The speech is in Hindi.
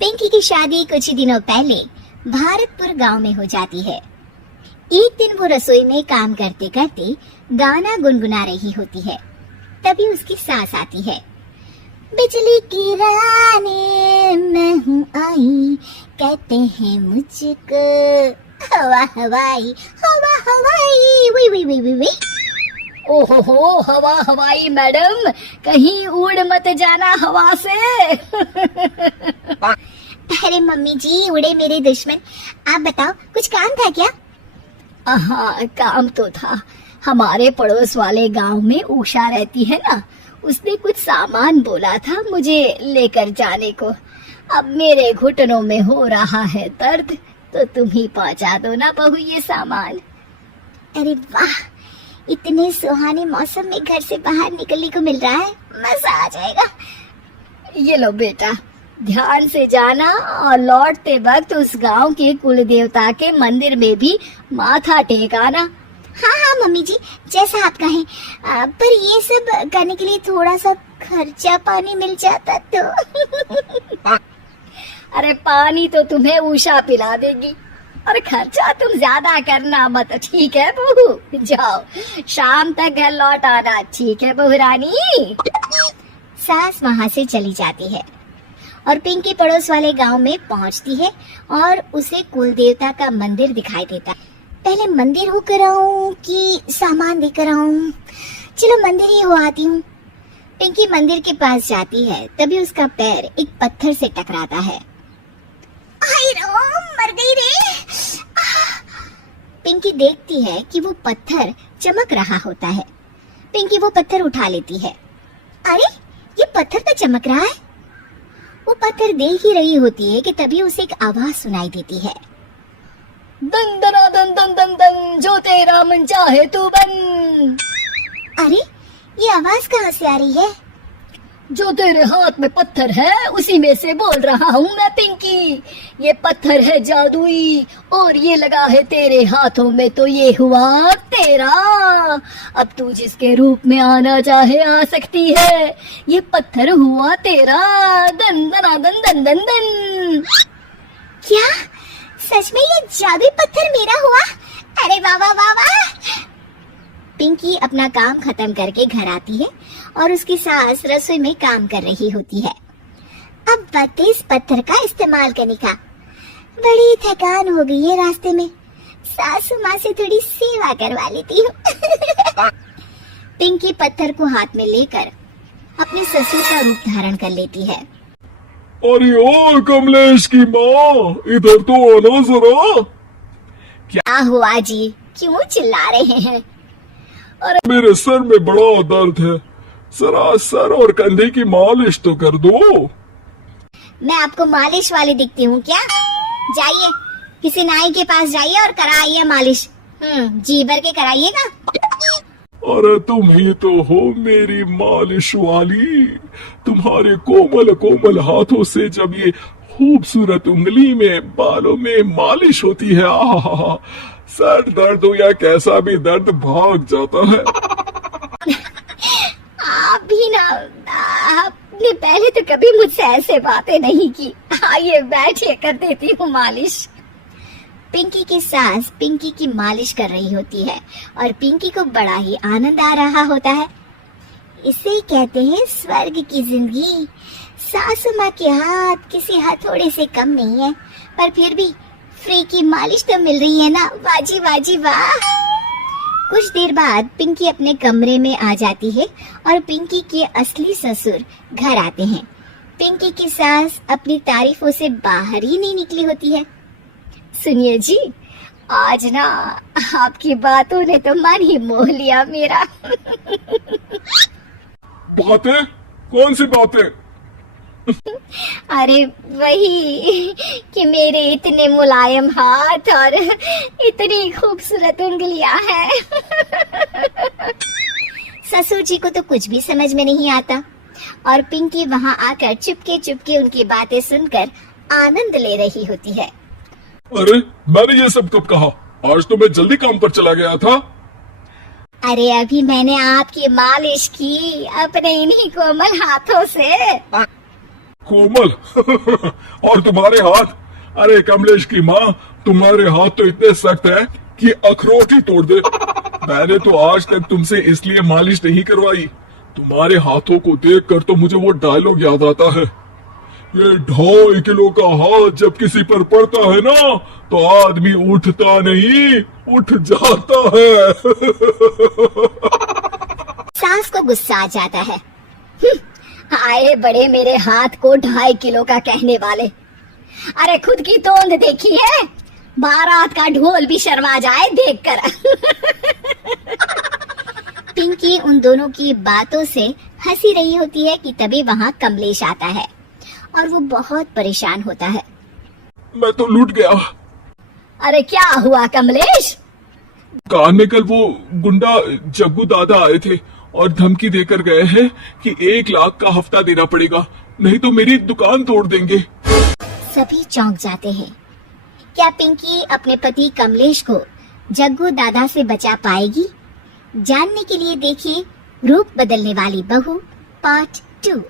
पिंकी की शादी कुछ ही दिनों पहले भारतपुर गांव में हो जाती है। एक दिन वो रसोई में काम करते करते गाना गुनगुना रही होती है। तभी उसकी सास आती है। बिजली गिराने मैं हूँ आई, कहते हैं मुझको हवा हवाई, हवा हवाई, वी वी वी वी वी। ओहो, हवा हवाई मैडम, कहीं उड़ मत जाना हवा से। अरे मम्मी जी, उड़े मेरे दुश्मन। आप बताओ, कुछ काम था क्या? हाँ, काम तो था। हमारे पड़ोस वाले गांव में उषा रहती है ना, उसने कुछ सामान बोला था मुझे लेकर जाने को। अब मेरे घुटनों में हो रहा है दर्द, तो तुम ही पहुंचा दो ना बहू ये सामान। अरे वाह, इतने सुहाने मौसम में घर से बाहर निकलने को मिल रहा है, मजा आ जाएगा। ये लो बेटा, ध्यान से जाना और लौटते वक्त उस गांव के कुल देवता के मंदिर में भी माथा टेकाना। हाँ हाँ मम्मी जी, जैसा आप कहें। पर ये सब करने के लिए थोड़ा सा खर्चा पानी मिल जाता तो। अरे पानी तो तुम्हें उषा पिला देगी, और खर्चा तुम ज्यादा करना मत, ठीक है बहू? जाओ, शाम तक घर लौट आना, ठीक है बहू रानी? सास वहाँ से चली जाती है और पिंकी पड़ोस वाले गांव में पहुँचती है और उसे कुल देवता का मंदिर दिखाई देता है। पहले मंदिर होकर आऊं कि सामान देकर आऊं? चलो मंदिर ही हो आती हूँ। पिंकी मंदिर के पास जाती है, तभी उसका पैर एक पत्थर से टकराता है। हाय राम, मर गई रे। पिंकी देखती है कि वो पत्थर चमक रहा होता है। पिंकी वो पत्थर उठा लेती है। अरे, ये पत्थर तो चमक रहा है। वो पत्थर देख ही रही होती है कि तभी उसे एक आवाज सुनाई देती है। दन दना दन दन दन दन, जो तेरा मन चाहे तू बन। अरे, ये आवाज कहाँ से आ रही है? जो तेरे हाथ में पत्थर है उसी में से बोल रहा हूँ मैं पिंकी। ये पत्थर है जादुई, और ये लगा है तेरे हाथों में, तो ये हुआ तेरा। अब तू जिसके रूप में आना चाहे आ सकती है। ये पत्थर हुआ तेरा। दन दना दन दन दन दन। क्या सच में ये जादुई पत्थर मेरा हुआ? अरे वाह वाह वाह वाह। पिंकी अपना काम खत्म करके घर आती है और उसकी सास रसोई में काम कर रही होती है। अब वक्त है इस पत्थर का इस्तेमाल करने का। बड़ी थकान हो गई है रास्ते में, सासू माँ से थोड़ी सेवा करवा लेती हूँ। पिंकी पत्थर को हाथ में लेकर अपने ससुर का रूप धारण कर लेती है। अरे ओ कमलेश की माँ, इधर तो आना जरा। क्या हुआ जी, क्यों चिल्ला रहे हैं? मेरे सर में बड़ा दर्द है, जरा सर और कंधे की मालिश तो कर दो। मैं आपको मालिश वाली दिखती हूँ क्या? जाइए, किसी नाई के पास जाइए और कराइए मालिश। जी भर के कराइएगा। अरे तुम ही तो हो मेरी मालिश वाली। तुम्हारे कोमल कोमल हाथों से जब ये खूबसूरत उंगली में बालों में मालिश होती है, आहा, सर दर्द हो या कैसा भी दर्द भाग जाता है। आप भी ना, आपने पहले तो कभी मुझसे ऐसे बातें नहीं की। आइए बैठिए, कर देती हूँ मालिश। पिंकी की सास पिंकी की मालिश कर रही होती है और पिंकी को बड़ा ही आनंद आ रहा होता है। इसे ही कहते हैं स्वर्ग की जिंदगी। सासू माँ के हाथ किसी हथौड़े से कम नहीं है, पर फिर भी फ्री की मालिश तो मिल रही है ना। वाजी वाजी वाह। कुछ देर बाद पिंकी अपने कमरे में आ जाती है और पिंकी के असली ससुर घर आते हैं। पिंकी की सास अपनी तारीफों से बाहर ही नहीं निकली होती है। सुनिए जी, आज ना आपकी बातों ने तो मन ही मोह लिया मेरा। बातें? कौन सी बातें? अरे वही कि मेरे इतने मुलायम हाथ और इतनी खूबसूरत उंगलियां हैं। ससुर जी को तो कुछ भी समझ में नहीं आता और पिंकी वहाँ आकर चुपके चुपके उनकी बातें सुनकर आनंद ले रही होती है। अरे मैंने ये सब कब कहा? आज तो मैं जल्दी काम पर चला गया था। अरे अभी मैंने आपकी मालिश की अपने इन्हीं कोमल हाथों से। कोमल और तुम्हारे हाथ, अरे कमलेश की माँ, तुम्हारे हाथ तो इतने सख्त है कि अखरोट ही तोड़ दे। मैंने तो आज तक तुमसे इसलिए मालिश नहीं करवाई, तुम्हारे हाथों को देखकर तो मुझे वो डायलॉग याद आता है, ये 2.5 किलो का हाथ जब किसी पर पड़ता है ना तो आदमी उठता नहीं, उठ जाता है। सास को गुस्सा आ जाता है। आए बड़े मेरे हाथ को 2.5 किलो का कहने वाले। अरे खुद की तोंद देखी है, बारात का ढोल भी शर्मा जाए देखकर। पिंकी उन दोनों की बातों से हंसी रही होती है कि तभी वहाँ कमलेश आता है और वो बहुत परेशान होता है। मैं तो लूट गया। अरे क्या हुआ कमलेश? कान में कल वो गुंडा जग्गू दादा आए थे और धमकी देकर गए हैं कि 1 लाख का हफ्ता देना पड़ेगा, नहीं तो मेरी दुकान तोड़ देंगे। सभी चौंक जाते हैं। क्या पिंकी अपने पति कमलेश को जग्गू दादा से बचा पाएगी? जानने के लिए देखिए रूप बदलने वाली बहू पार्ट 2।